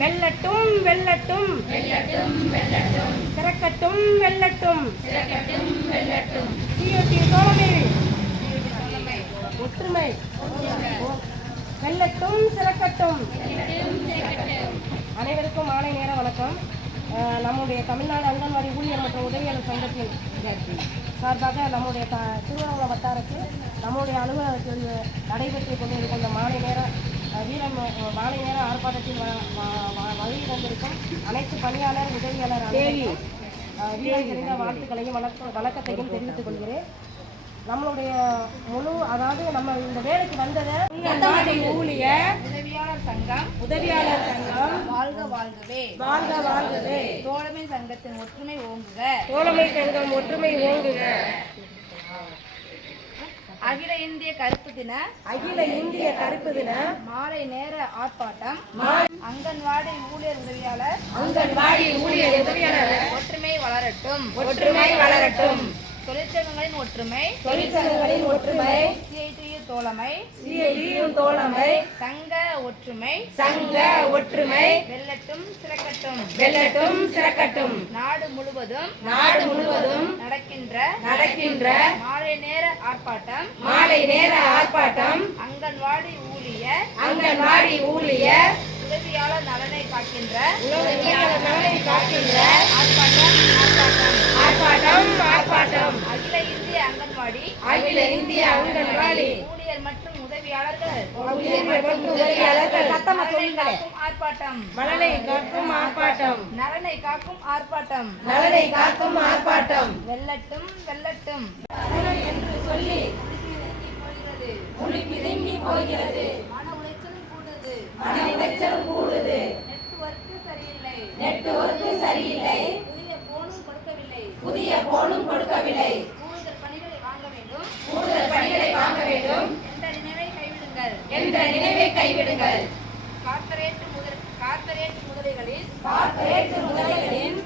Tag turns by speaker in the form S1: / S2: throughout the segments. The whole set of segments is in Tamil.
S1: வெல்லட்டும் வெல்லட்டும். சிறக்கட்டும் வெல்லட்டும். தோழமை. ஒற்றுமை. வெல்லட்டும் சிறக்கட்டும். அனைவருக்கும் மாலை நேர வணக்கம். நம்முடைய தமிழ்நாடு அங்கன்வாடி ஊழியர் மற்றும் உதவியாளர் சங்கத்தின் சார்பாக நம்முடைய த திருவண்ணாமலை வட்டாரத்தில் நம்முடைய அலுவலகத்தில் நடைபெற்று கொண்டிருக்கின்ற மாலை நேர வீரம் மாலை நேர ஆர்ப்பாட்டத்தில் வ- வ- வ- வருகை தந்திருக்கும் அனைத்து பணியாளர் உதவியாளர் தெரிந்த வாழ்த்துக்களையும் வணக்க வணக்கத்தையும் தெரிவித்துக் கொள்கிறேன். நம்மளுடைய முழு அதாவது நம்ம இந்த வேலைக்கு வந்ததை ஊழியர்
S2: உதவியாளர் சங்கம்
S1: உதவியாளர் சங்கம்
S2: வாழ்க வாழ்கவே.
S1: வாழ்க வாழ்கவே.
S2: தோழமை சங்கத்தின் ஒற்றுமை ஓங்குக.
S1: தோழமை சங்கம் ஒற்றுமை ஓங்குக.
S2: அகில இந்திய கருப்பு தின.
S1: அகில இந்திய கருப்பு தின.
S2: மாலை நேர ஆர்ப்பாட்டம். அங்கன்வாடி ஊழியர் உதவியாளர்.
S1: அங்கன்வாடி ஊழியர் உதவியாளர்.
S2: ஒற்றுமை வளரட்டும்.
S1: ஒற்றுமை வளரட்டும்.
S2: தொழிற்சங்கங்களின் ஒற்றுமை.
S1: தொழிற்சங்கங்களின் ஒற்றுமை.
S2: சிஐடியு தோழமை.
S1: சிஐடியும் தோழமை.
S2: சங்க ஒற்றுமை.
S1: சங்க ஒற்றுமை.
S2: வெல்லட்டும் சிறக்கட்டும்.
S1: வெல்லட்டும் சிறக்கட்டும்.
S2: நாடு முழுவதும்.
S1: நாடு முழுவதும்.
S2: நடக்கின்ற
S1: நடக்கின்ற
S2: மாலை நேர ஆர்ப்பாட்டம்.
S1: மாலை நேர ஆர்ப்பாட்டம்.
S2: அங்கன்வாடி ஊழியர்
S1: அங்கன்வாடி ஊழியர்
S2: உதவியாளர் நலனை காக்கின்ற
S1: உதவியாளர் நலனை காக்கின்ற
S2: ஆர்ப்பாட்டம் ஆர்ப்பாட்டம்.
S1: ஆர்ப்பாட்டம் ஆர்ப்பாட்டம்.
S2: அகில இந்திய அங்கன்வாடி
S1: அகில இந்திய அங்கன்வாடி.
S2: ஊழியர் மற்றும் காக்கும் ஆர்ப்பாட்டம்.
S1: மலனை காக்கும் ஆர்ப்பாட்டம்.
S2: நலனை காக்கும் ஆர்ப்பாட்டம்.
S1: நலனை காக்கும் ஆர்ப்பாட்டம்.
S2: வெல்லட்டும் வெல்லட்டும்.
S1: என்று சொல்லி பிதுங்கி போகிறது
S2: மன உளைச்சலும் கூடுது.
S1: மன உளைச்சலும் கூடுது.
S2: நெட்வொர்க்கு சரியில்லை.
S1: நெட்வொர்க்கு சரியில்லை.
S2: புதிய போனும் கொடுக்கவில்லை.
S1: புதிய போனும் கொடுக்கவில்லை.
S2: கூடுதல் பணிகளை வாங்க வேண்டும்.
S1: கூடுதல் பணிகளை வாங்க வேண்டும்.
S2: கைவிடுங்கள்
S1: என்ற நினைவை கைவிடுங்கள்.
S2: கார்ப்பரேட் முதல் கார்ப்பரேட் முதலைகளில்
S1: கார்ப்பரேட் முதலைகளின்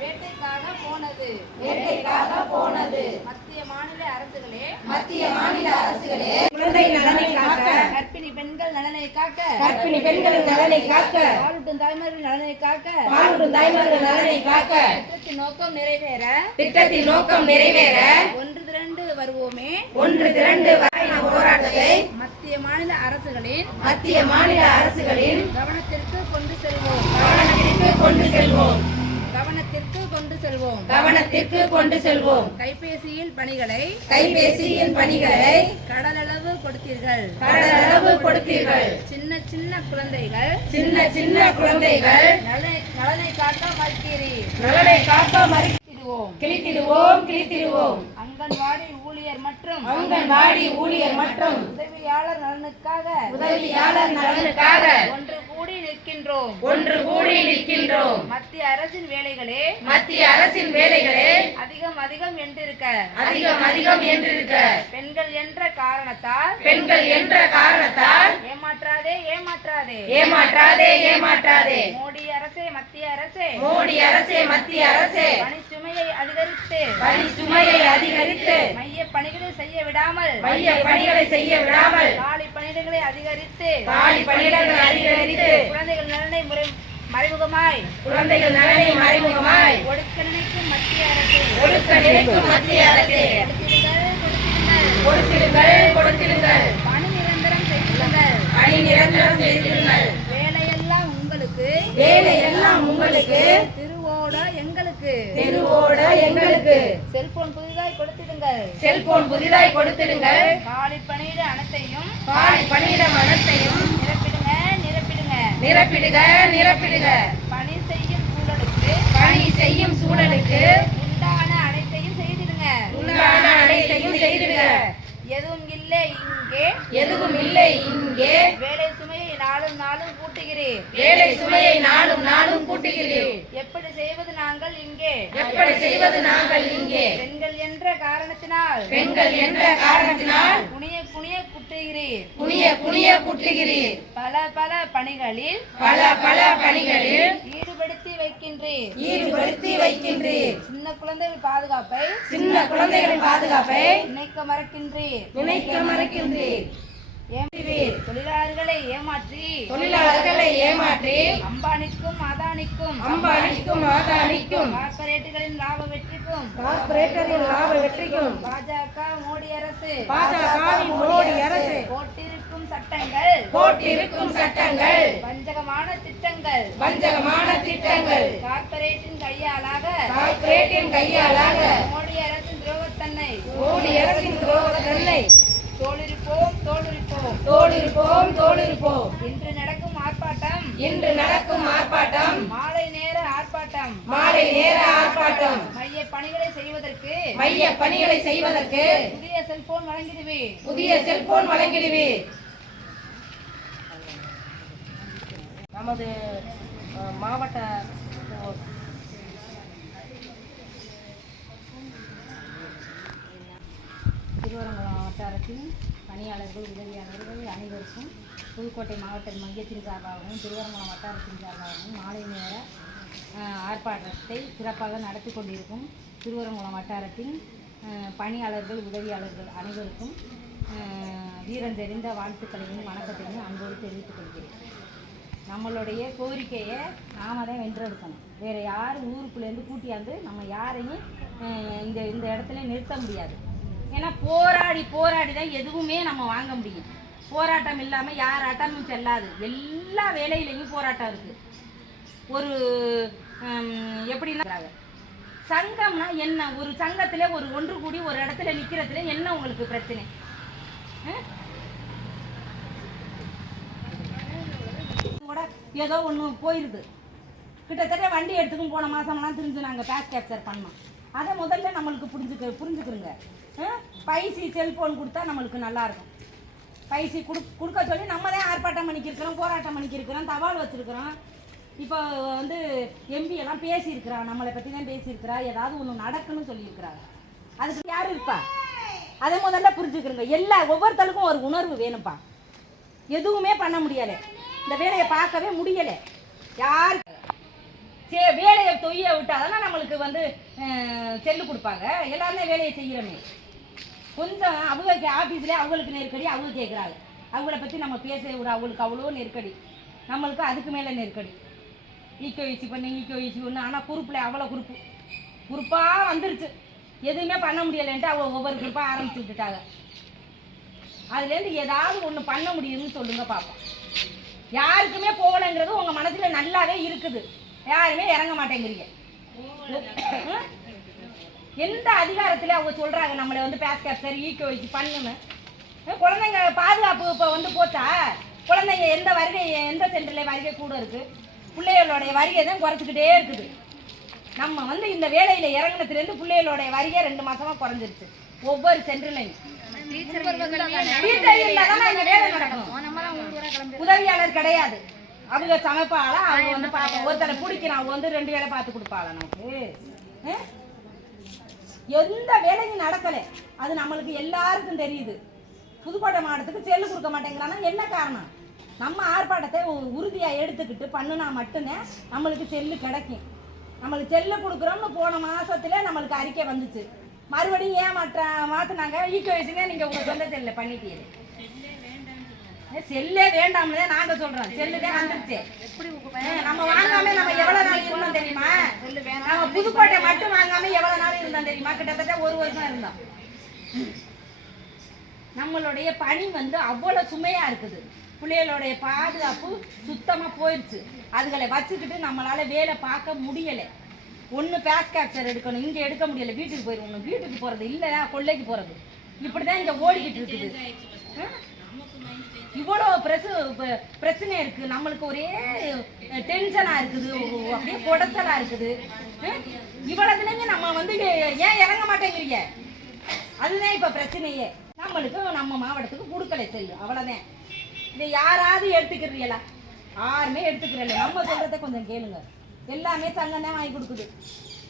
S2: வேட்டைக்காக போனது.
S1: வேட்டைக்காக போனது.
S2: மத்திய மாநில அரசுகளே.
S1: மத்திய மாநில அரசுகளே. குழந்தை நலனை காக்க.
S2: கர்ப்பிணி பெண்கள் நலனை காக்க.
S1: கர்ப்பிணி பெண்களின் நலனை காக்க.
S2: பாலூட்டும் தாய்மார்கள் நலனை காக்க.
S1: பாலூட்டும் தாய்மார்கள் நலனை காக்க.
S2: திட்டத்தின் நோக்கம் நிறைவேற.
S1: திட்டத்தின் நோக்கம் நிறைவேற.
S2: ஒன்று திரண்டு வருவோமே.
S1: ஒன்று திரண்டு
S2: மாநில அரசுகளின்
S1: மத்திய மாநில அரசுகளின்
S2: கவனத்திற்கு கொண்டு செல்வோம்.
S1: கவனத்திற்கு கொண்டு செல்வோம்.
S2: கவனத்திற்கு கொண்டு செல்வோம்.
S1: கவனத்திற்கு கொண்டு செல்வோம்.
S2: கைபேசியில் பணிகளை
S1: கைபேசியின் பணிகளை
S2: கடலளவு கொடுத்தீர்கள்.
S1: கடலளவு கொடுத்தீர்கள்.
S2: சின்ன சின்ன குழந்தைகள்
S1: சின்ன சின்ன குழந்தைகள்
S2: நலனை காக்க மறுக்கிறீர்.
S1: நலனை காக்க மறி
S2: கிடுவோம்
S1: கிழித்திடுவோம் கிழித்திடுவோம்
S2: அங்கன்வாடி ஊழியர் மற்றும்
S1: அங்கன்வாடி ஊழியர் மற்றும்
S2: உதவியாளர் நலனுக்காக
S1: உதவியாளர் நலனுக்காக
S2: ஒன்று கூடி நிற்கின்றோம்.
S1: ஒன்று கூடி நிற்கின்றோம்.
S2: மத்திய அரசின் வேலைகளே
S1: மத்திய அரசின் வேலைகளே
S2: அதிகம் அதிகம் என்றிருக்க.
S1: அதிகம் அதிகம் என்றிருக்க.
S2: பெண்கள் என்ற காரணத்தால்
S1: பெண்கள் என்ற காரணத்தால்
S2: ஏமாற்றாதே ஏமாற்றாதே.
S1: ஏமாற்றாதே ஏமாற்றாதே.
S2: மோடி அரசே மத்திய அரசே.
S1: மோடி அரசே மத்திய அரசே.
S2: பணிச்சுமையை அதிகரித்து
S1: பணி சுமையை அதிகரித்து
S2: மைய பணிகளை செய்ய விடாமல்
S1: மைய பணிகளை செய்ய விடாமல்
S2: காலி பணியிடங்களை அதிகரித்து
S1: காலி பணியிடங்கள் அதிகரித்து
S2: குழந்தைகள் நலனை முறை மறைமுகமாய்
S1: குழந்தைகள் நலனை மறைமுகமாய்
S2: ஒடுக்க நினைக்கும் மத்திய அரசு.
S1: ஒடுக்க நினைக்கும் மத்திய அரசே.
S2: கொடுத்திடுங்கள் கொடுத்திடுங்கள். பணி நிரந்தரம் செய்திடுங்கள்.
S1: பணி நிரந்தரம் செய்திடுங்கள்.
S2: வேலையெல்லாம் உங்களுக்கு
S1: வேலை எல்லாம் உங்களுக்கு
S2: எங்களுக்கு.
S1: தெருவோட எங்களுக்கு.
S2: செல்போன் புதிதாய் கொடுத்திடுங்கள்.
S1: செல்போன் புதிதாய் கொடுத்திடுங்கள்.
S2: காலி பணியிட அனைத்தையும்
S1: காலி பணியிடம் அனைத்தையும்
S2: நிரப்பிடுங்க நிரப்பிடுங்க.
S1: நிரப்பிடுக நிரப்பிடுக.
S2: பணி செய்யும் சூழலுக்கு
S1: பணி செய்யும் சூழலுக்கு
S2: உண்டான அனைத்தையும் செய்திடுங்க.
S1: உண்டான அனைத்தையும் செய்திடுக
S2: எதுவும் இல்லை இங்கே
S1: எதுவும் இல்லை. இங்கே
S2: வேலை சுமையை நாளும் நாளும் கூட்டுகிறேன்
S1: வேலை சுமையை நாளும் நாளும் கூட்டுகிறீர்.
S2: எப்படி செய்வது நாங்கள் இங்கே?
S1: எப்படி செய்வது நாங்கள் இங்கே?
S2: பெண்கள் என்ற காரணத்தினால்.
S1: பெண்கள் என்ற காரணத்தினால்.
S2: குனிய குனிய குட்டுகிறீர்.
S1: குனிய குனிய குட்டுகிறீர்.
S2: பல பல பணிகளில்
S1: பல பல பணிகளில்
S2: ஈடுபடுத்தி வைக்கின்றீர்.
S1: ஈடுபடுத்தி வைக்கின்றீர்.
S2: சின்ன குழந்தைகள் பாதுகாப்பை
S1: சின்ன குழந்தைகளின் பாதுகாப்பை
S2: நினைக்க மறக்கின்றீர்.
S1: நினைக்க மறக்கின்றீர்.
S2: ஏமாற்றுவீர் தொழிலாளர்களை ஏமாற்றி.
S3: தொழிலாளர்களை ஏமாற்றி.
S2: அம்பானிக்கும் அதானிக்கும்
S3: அம்பானிக்கும் ஆதானிக்கும்.
S2: கார்ப்பரேட்டுகளின் லாப வெற்றிக்கும்.
S3: கார்ப்பரேட்டரின் லாப வெற்றிக்கும்.
S2: பாஜக மோடி அரசு.
S3: பாஜகவின் மோடி அரசு.
S2: போட்டிருக்கும் சட்டங்கள்.
S3: போட்டிருக்கும் சட்டங்கள்.
S2: வஞ்சகமான திட்டங்கள்.
S3: வஞ்சகமான திட்டங்கள்.
S2: கார்ப்பரேட்டின் கையாளாக.
S3: கார்ப்பரேட்டின் கையாளாக.
S2: மோடி அரசின் துரோகத்தன்னை
S3: மோடி அரசின் துரோகத்தன்னை தோளிருப்போம் தோளிருப்போம்
S2: இன்று நடக்கும் ஆர்ப்பாட்டம்.
S3: இன்று நடக்கும் ஆர்ப்பாட்டம்.
S2: மாலை நேர ஆர்ப்பாட்டம்.
S3: மாலை நேர ஆர்ப்பாட்டம்.
S2: மைய பணிகளை செய்வதற்கு
S3: மைய பணிகளை செய்வதற்கு
S2: புதிய செல்போன் வழங்கிடுவேன்
S3: புதிய செல்போன் வழங்கிடுவீர். நமது மாவட்ட
S4: திருவரங்குளம் வட்டாரத்தின் பணியாளர்கள் உதவியாளர்கள் அனைவருக்கும் புதுக்கோட்டை மாவட்ட மையத்தின் சார்பாகவும் திருவரங்குளம் வட்டாரத்தின் சார்பாகவும் மாலை நேர ஆர்ப்பாட்டத்தை சிறப்பாக நடத்தி கொண்டிருக்கும் திருவரங்குளம் வட்டாரத்தின் பணியாளர்கள் உதவியாளர்கள் அனைவருக்கும் வீரம் தெரிந்த வாழ்த்துக்களையும் வணக்கத்தையும் அன்போடு தெரிவித்துக் கொள்கிறேன். நம்மளுடைய கோரிக்கையை நாம தான் வென்றெடுக்கணும். வேறு யாரும் ஊருக்குள்ளேருந்து கூட்டியாந்து நம்ம யாரையும் இந்த இந்த இடத்துல நிறுத்த முடியாது. ஏன்னா போராடி போராடி தான் எதுவுமே நம்ம வாங்க முடியும். போராட்டம் இல்லாமல் யார் ஆட்டமும் செல்லாது. எல்லா வேலையிலையும் போராட்டம் இருக்குது ஒரு எப்படின்னா சங்கம்னா என்ன? ஒரு சங்கத்தில் ஒரு ஒன்று கூடி ஒரு இடத்துல நிற்கிறதுல என்ன உங்களுக்கு பிரச்சனை? கூட ஏதோ ஒன்று போயிடுது கிட்டத்தட்ட வண்டி எடுத்துக்கும் போன மாதம்லாம் திரிஞ்சு நாங்கள் பேஸ் கேப்சர் பண்ணோம். அதை முதல்ல நம்மளுக்கு புரிஞ்சுக்க புரிஞ்சுக்கிறோங்க பைசி செல்ஃபோன் கொடுத்தா நம்மளுக்கு நல்லாயிருக்கும். பைசி கொடு கொடுக்க சொல்லி நம்ம தான் ஆர்ப்பாட்டம் பண்ணிக்கிருக்கிறோம் போராட்டம் பண்ணிக்கிருக்கிறோம் தபால் வச்சுருக்கிறோம். இப்போ வந்து எம்பி எல்லாம் பேசியிருக்கிறா நம்மளை பற்றி தான் பேசியிருக்கிறா ஏதாவது ஒன்று நடக்குன்னு சொல்லியிருக்கிறாங்க அதுக்கு யார் இருப்பா? அதை முதல்ல புரிஞ்சுக்கிறோங்க எல்லா ஒவ்வொருத்தருக்கும் ஒரு உணர்வு வேணும்ப்பா. எதுவுமே பண்ண முடியலை. இந்த வேலையை பார்க்கவே முடியலை. யார் சே வேலையை தொய்ய விட்டாதான் நம்மளுக்கு வந்து செல்லு கொடுப்பாங்க. எல்லாருமே வேலையை செய்கிறோமே கொஞ்சம் அவங்க ஆஃபீஸ்லேயே அவங்களுக்கு நெருக்கடி அவங்க கேட்குறாங்க அவங்கள பற்றி நம்ம பேச விட அவங்களுக்கு அவ்வளோ நெருக்கடி. நம்மளுக்கு அதுக்கு மேலே நெருக்கடி. ஈக்கோ ஈசி பண்ணு ஈக்கோ ஈசி ஒன்று ஆனால் குரூப்பில் அவ்வளோ குரூப்பு. குரூப்பாக வந்துருச்சு. எதுவுமே பண்ண முடியலைன்ட்டு அவங்க ஒவ்வொரு குரூப்பாக ஆரம்பிச்சு விட்டுட்டாங்க. அதுலேருந்து ஏதாவது ஒன்று பண்ண முடியும்னு சொல்லுங்கள் பார்ப்போம் யாருக்குமே போகலைங்கிறது உங்கள் மனசில் நல்லாவே இருக்குது. யாருமே இறங்க மாட்டேங்கிறீங்க? எந்த அதிகாரத்தில் அவங்க சொல்கிறாங்க நம்மளை வந்து பேஸ் கேப்சர் ஈக்கோ வச்சு பண்ணுன்னு? குழந்தைங்க பாதுகாப்பு இப்போ வந்து போச்சா? குழந்தைங்க எந்த வருகை எந்த சென்டரில் வருகை கூட இருக்குது பிள்ளைகளுடைய வருகை தான் குறைச்சிக்கிட்டே இருக்குது. நம்ம வந்து இந்த வேலையில் இறங்குனதுலேருந்து பிள்ளைகளுடைய வருகை ரெண்டு மாசமா குறைஞ்சிருச்சு. ஒவ்வொரு சென்டர்லையும் டீச்சர் இல்லாதான் இந்த வேலை நடக்கும் உதவியாளர் கிடையாது. அவங்க சமைப்பாளா? அவங்க வந்து பார்ப்போம் ஒருத்தரை பிடிக்கிறான் வந்து ரெண்டு வேலை பார்த்து கொடுப்பாளா நமக்கு? எந்த வேலையும் நடக்கலை. அது நம்மளுக்கு எல்லாருக்கும் தெரியுது. புதுக்கோட்டை மாவட்டத்துக்கு செல்லு கொடுக்க மாட்டேங்கிறான்னா என்ன காரணம்? நம்ம ஆர்ப்பாட்டத்தை உ- உறுதியா எடுத்துக்கிட்டு பண்ணுனா மட்டும்தான் நம்மளுக்கு செல்லு கிடைக்கும். நம்மளுக்கு செல்லு கொடுக்குறோம்னு போன மாசத்துல நம்மளுக்கு அறிக்கை வந்துச்சு. மறுபடியும் ஏன் மாற்ற மாத்தினாங்க. ஈக்கோ வச்சுங்க நீங்க உங்க சொந்த செல்ல பண்ணிட்டீங்க. செல்லே வேண்டாம்னு நாங்க சொல்றோம். செல்லு தான் வந்துருச்சு நம்ம வாங்காம நம்ம எவ்வளவு நாள் இருந்தோம் தெரியுமா? நம்ம புதுக்கோட்டை மட்டும் வாங்காம எவ்வளவு நாள் இருந்தோம் தெரியுமா? கிட்டத்தட்ட ஒரு வருஷம் இருந்தோம். நம்மளுடைய பணி வந்து அவ்வளவு சுமையா இருக்குது. பிள்ளைகளுடைய பாதுகாப்பு சுத்தமா போயிடுச்சு அதுகளை வச்சுக்கிட்டு நம்மளால வேலை பார்க்க முடியல. ஒண்ணு பேஸ் கேப்சர் எடுக்கணும். இங்க எடுக்க முடியல. வீட்டுக்கு போயிடுவோம் வீட்டுக்கு போறது இல்ல கொள்ளைக்கு போறது. இப்படிதான் இங்க ஓடிக்கிட்டு இருக்குது? இவ்வளோ பிரசு பிரச்சனை இருக்கு. நம்மளுக்கு ஒரே டென்ஷனா இருக்குது. அப்படியே குடைச்சலா இருக்குது. அஹ்? இவ்வளவுலங்க நம்ம வந்து ஏன் இறங்க மாட்டேங்கிறீங்க? அதுதான் இப்ப பிரச்சனையே. நம்மளுக்கு நம்ம மாவட்டத்துக்கு கொடுக்கல செல்லு. அவ்வளவுதான். இதை யாராவது எடுத்துக்கிறீங்களா யாருமே எடுத்துக்கிறல நம்ம சொல்றத கொஞ்சம் கேளுங்க. எல்லாமே சங்கம் தான் வாங்கி கொடுக்குது.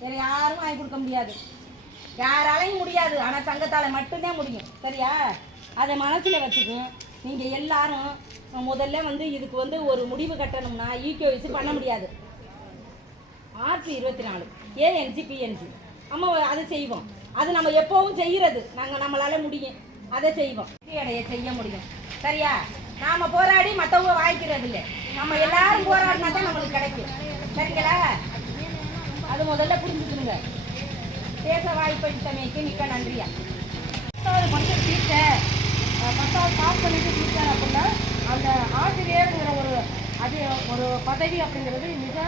S4: வேற யாரும் வாங்கி கொடுக்க முடியாது. யாராலையும் முடியாது. ஆனா சங்கத்தால மட்டும்தான் முடியும். சரியா? அதை மனசுல வச்சுக்கும் நீங்கள் எல்லாரும் முதல்ல வந்து இதுக்கு வந்து ஒரு முடிவு கட்டணும்னா ஈகோ வச்சு பண்ண முடியாது. ஆர்சி இருபத்தி நாலு ஏஎன்சி பிஎன்சி நம்ம அதை செய்வோம். அது நம்ம எப்போவும் செய்கிறது நாங்கள் நம்மளால் முடியும். அதை செய்வோம். அடைய செய்ய முடியும். சரியா? நாம் போராடி மற்றவங்க வாங்கிக்கிறது இல்லை. நம்ம எல்லாரும் போராடினா தான் நம்மளுக்கு கிடைக்கும். சரிங்களா? அது முதல்ல புரிஞ்சுக்கணுங்க பேச வாய்ப்பளித்தமைக்கு மிக்க நன்றியா?
S3: ஒரு படிச்சு டீச்சர் பத்தாவது பாஸ் பண்ணிட்டு டீச்சர் அப்படின்னா அந்த ஆசிரியருங்கிற ஒரு அது ஒரு பதவி அப்படிங்கிறது மிக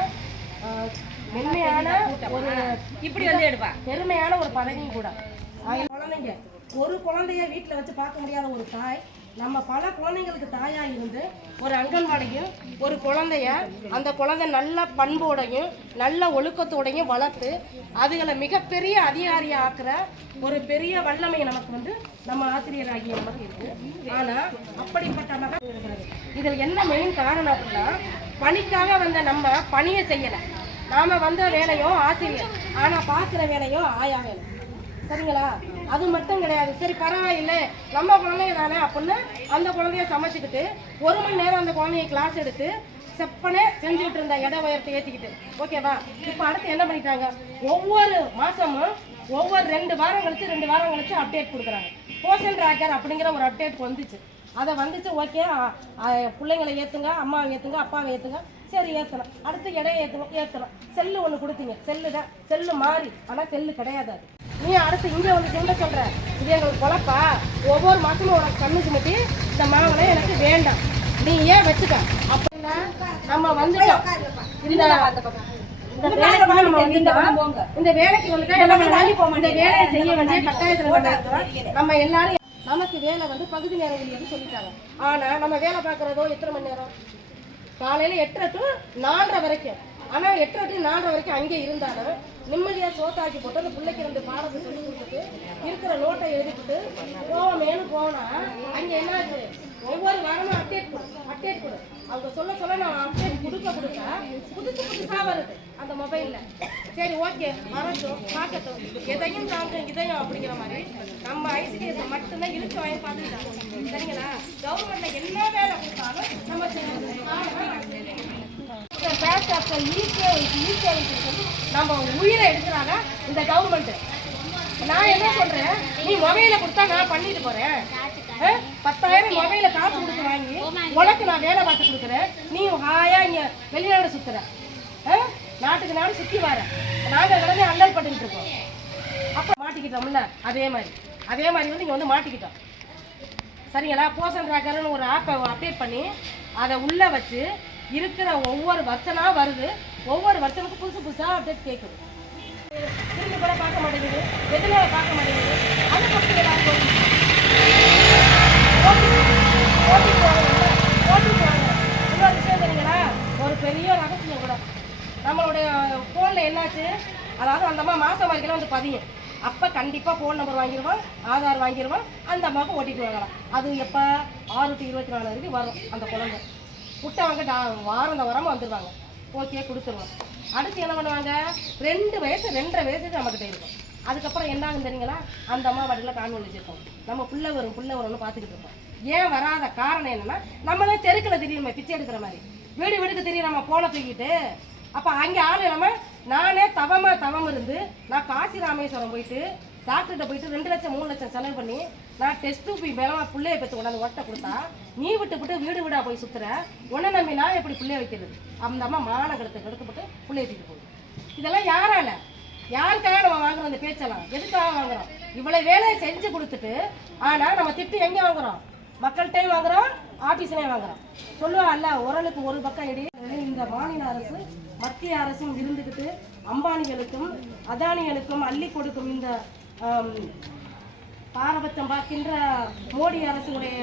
S3: மென்மையான ஒரு
S4: இப்படி வந்து எடுப்பா.
S3: பெருமையான ஒரு பதவியும் கூட. குழந்தைங்க. ஒரு குழந்தைய வீட்டில் வச்சு பார்க்க முடியாத ஒரு தாய் நம்ம பல குழந்தைங்களுக்கு தாயா இருந்து ஒரு அங்கன்வாடியும் ஒரு குழந்தைய அந்த குழந்தை நல்ல பண்போடையும் நல்ல ஒழுக்கத்தோடையும் வளர்த்து அதுகளை மிகப்பெரிய அதிகாரியா ஆக்குற ஒரு பெரிய வல்லமை நமக்கு வந்து நம்ம ஆசிரியராகிய நமக்கு இருக்கு. ஆனா அப்படிப்பட்ட மகன் இருக்கிறது இதில் என்ன மெயின் காரணம் அப்படின்னா பணிக்காக வந்த நம்ம பணியை செய்யலை. நாம வந்த வேலையும் ஆசிரியர். ஆனா பார்க்குற வேலையும் ஆயா வேலை. சரிங்களா? அது மட்டும் கிடையாது. சரி பரவாயில்லை. நம்ம குழந்தைங்க தானே அப்படின்னு அந்த குழந்தைய சமைச்சிக்கிட்டு ஒரு மணி நேரம் அந்த குழந்தைய கிளாஸ் எடுத்து செப்பனே செஞ்சுக்கிட்டு இருந்தா இட உயரத்தை ஏற்றிக்கிட்டு ஓகேவா இப்போ அடுத்து என்ன பண்ணிட்டாங்க? ஒவ்வொரு மாதமும் ஒவ்வொரு ரெண்டு வாரம் கழிச்சு ரெண்டு வாரம் கழிச்சு அப்டேட் கொடுக்குறாங்க. போஷன் ட்ராக்கர் அப்படிங்கிற ஒரு அப்டேட் வந்துச்சு. அதை வந்துச்சு ஓகே பிள்ளைங்களை ஏற்றுங்க அம்மாவை ஏற்றுங்க அப்பாவை ஏற்றுங்க சரி ஏற்றலாம் அடுத்து இடையை ஏற்றணும் ஏற்றலாம் செல்லு ஒன்று கொடுத்தீங்க. செல்லு தான் செல்லு மாறி ஆனால் செல்லு கிடையாது அது. நீ அடுத்து இங்கே வந்து சொல்ல சொல்கிற இது எங்களுக்கு குழப்பா ஒவ்வொரு மாதமும் உனக்கு கண்ணு சுமட்டி இந்த மாவுல எனக்கு வேண்டாம். நீ ஏன் வச்சுக்க? அப்படின்னா நம்ம வந்துட்டோம். இந்த இந்த வேலைக்கு வந்துட்டோம். இந்த வேலைக்கு வந்துட்டா என்ன பண்ணலாம்? இந்த வேலையை செய்ய வேண்டிய கட்டாயத்துல நம்ம எல்லாரும் நமக்கு வேலை வந்து பகுதி நேர ஊழியர்னு சொல்லிட்டாங்க. ஆனா நம்ம வேலை பார்க்கறதோ எத்தனை மணி நேரம்? காலையில எட்டரை டு நாலரை வரைக்கும். ஆனால் எட்டரை டு நாலரை வரைக்கும் அங்கே இருந்தாலும் நிம்மதியாக சோத்தாக்கி போட்டு அந்த பிள்ளைக்கு ரெண்டு பாடத்தை சொல்லி கொடுத்துட்டு இருக்கிற நோட்டை எடுத்துட்டு போவோமேனு அங்கே என்ன என்னாச்சு? ஒவ்வொரு வாரமும் அப்டேட் கொடு அப்டேட் கொடு. அவங்க சொல்ல சொல்ல நான் அப்டேட் கொடுக்க கொடுக்க புதுசு புதுசாக வருது அந்த மொபைலில் சரி ஓகே வரட்டும் பார்க்கட்டும். எதையும் தாங்கும் இதையும் அப்படிங்கிற மாதிரி நம்ம ஐசிடிஎஸை மட்டும்தான் இழுத்து வாங்கி பார்த்துக்கிட்டாங்க சரிங்களா? கவர்மெண்ட்டில் என்ன வேலை கொடுத்தாலும் நம்ம செய்யணும் ஆனா, பேஸ் ஆப்ஷன் ஈஸியாக ஈஸியாக வைக்கிறது நம்ம உயிரை எடுக்கிறாங்க இந்த கவர்மெண்ட்டு நான் என்ன சொல்றேன்? நீ மொபைலை கொடுத்தா நான் பண்ணிட்டு போறேன். பத்தாயிரம் மொபைல காசு கொடுத்து வாங்கி உனக்கு நான் வேலை பார்த்து கொடுக்குறேன். நீ ஹாயா இங்கே வெளிநாடு சுற்றுற ஆ? நாட்டுக்கு நாடு சுற்றி வர. நாங்கள் கடந்து அண்டல் பட்டுக்கிட்டு இருக்கோம். அப்ப மாட்டிக்கிட்டோம்ல? அதே மாதிரி. அதே மாதிரி வந்து இங்க வந்து மாட்டிக்கிட்டோம். சரிங்களா? போஷன் ட்ராக்கர்னு ஒரு ஆப்பை அப்டேட் பண்ணி அதை உள்ளே வச்சு இருக்கிற ஒவ்வொரு வருஷனா வருது. ஒவ்வொரு வருஷனுக்கும் புதுசு புதுசாக அப்டேட் கேட்குது திரும்பி கூட பார்க்க மாட்டேங்குது. எதுனால பார்க்க மாட்டேங்குது. அது பற்றி ஏதாவது ஓட்டி போவாங்க ஓட்டி போவாங்க இன்னொரு விஷயம் தெரியுங்களா ஒரு பெரிய ரகசியம் கூட. நம்மளுடைய ஃபோனில் என்னாச்சு? அதாவது அந்த அம்மா மாதம் வரைக்கும் வந்து பதியும். அப்போ கண்டிப்பாக ஃபோன் நம்பர் வாங்கிடுவோம் ஆதார் வாங்கிடுவோம் அந்த அம்மாவுக்கு ஓட்டிட்டு வாங்கலாம். அது எப்போ? ஆறு டு இருபத்தி நாலு வரைக்கும் வரும் அந்த குழந்தை. விட்டவங்க டா வாரம் இந்த வாரமாக வந்துடுவாங்க ஓகே கொடுத்துருவோம். அடுத்து என்ன பண்ணுவாங்க? ரெண்டு வயசு ரெண்டரை வயசுக்கு நம்மக்கிட்ட இருக்கும். அதுக்கப்புறம் என்னாகும் தெரியுங்களா? அந்த அம்மா வட்டியில் காணொலி வச்சிருக்கோம் நம்ம புள்ள வரும் புள்ள வரும்னு பார்த்துக்கிட்டு இருக்கோம் ஏன் வராத காரணம் என்னன்னா நம்மளே தெருக்கில் தெரியுமே பிச்சை எடுக்கிற மாதிரி. வீடு வீடுக்கு தெரியும் நம்ம போன தூக்கிட்டு. அப்போ அங்கே ஆள் இல்லாமல் நானே தவமாக தவம் இருந்து நான் காசி ராமேஸ்வரம் போயிட்டு டாக்டர்கிட்ட போயிட்டு ரெண்டு லட்சம் மூணு லட்சம் செலவு பண்ணி நான் டெஸ்ட் போய் மேலே பிள்ளைய பெற்று கொண்டாந்து ஒட்டை கொடுத்தா நீ விட்டு விட்டு வீடு வீடாக போய் சுத்துற. உன்னை நம்பி நான் எப்படி பிள்ளைய வைக்கிறது? அந்த அம்மா மானகடத்தை கெடுக்கப்பட்டு பிள்ளைய தூக்கிட்டு போகுது. இதெல்லாம் யாரால? யாருக்காக நம்ம வாங்குறோம் இந்த பேச்செல்லாம்? எதுக்காக வாங்குறோம்? இவ்வளவு வேலையை செஞ்சு கொடுத்துட்டு ஆனா நம்ம திட்டு எங்க வாங்குறோம்? மக்கள்கிட்டையும் வாங்குறோம் ஆபீஸ்லயும் வாங்குறோம். சொல்லுவாங்கல்ல உரலுக்கு ஒரு பக்கம் இடி. இந்த மாநில அரசு மத்திய அரசும் இருந்துக்கிட்டு அம்பானிகளுக்கும் அதானிகளுக்கும் அள்ளி கொடுக்கும் இந்த பாரபட்சம் பார்க்கின்ற மோடி அரசுடைய